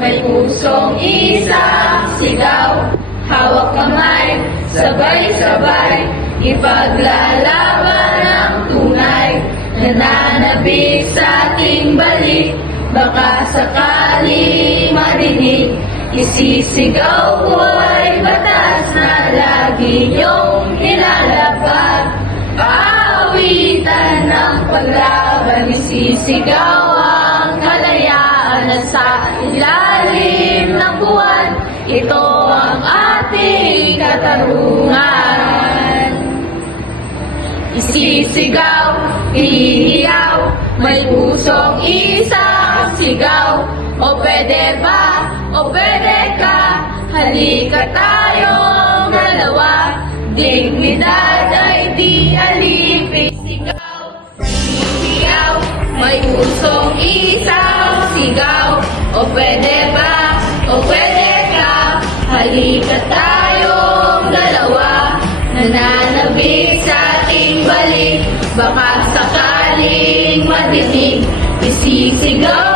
may pusong isang sigaw. Hawak kamay, sabay-sabay, ipaglalaban ang tunay. Nananabik sa ating balik, baka sakaling marinig. Isisigaw ko ay batas na lagi niyong nilalabag. Paawitan ng paglaban, isisigaw ang kalayaan at sa ilalim ng buwan. Ito ang ating katarungan. Isisigaw, ihiyaw, may pusong isang sigaw. O pwede ba, o pwede ka, halika tayong dalawa. Dignidad ay di alipin. Sigaw, ihiyaw, may pusong isang sigaw. O pwede ba, o pwede ka, halika tayong dalawa. Nananabik sa ating balik, baka sakaling madinig. Isisigaw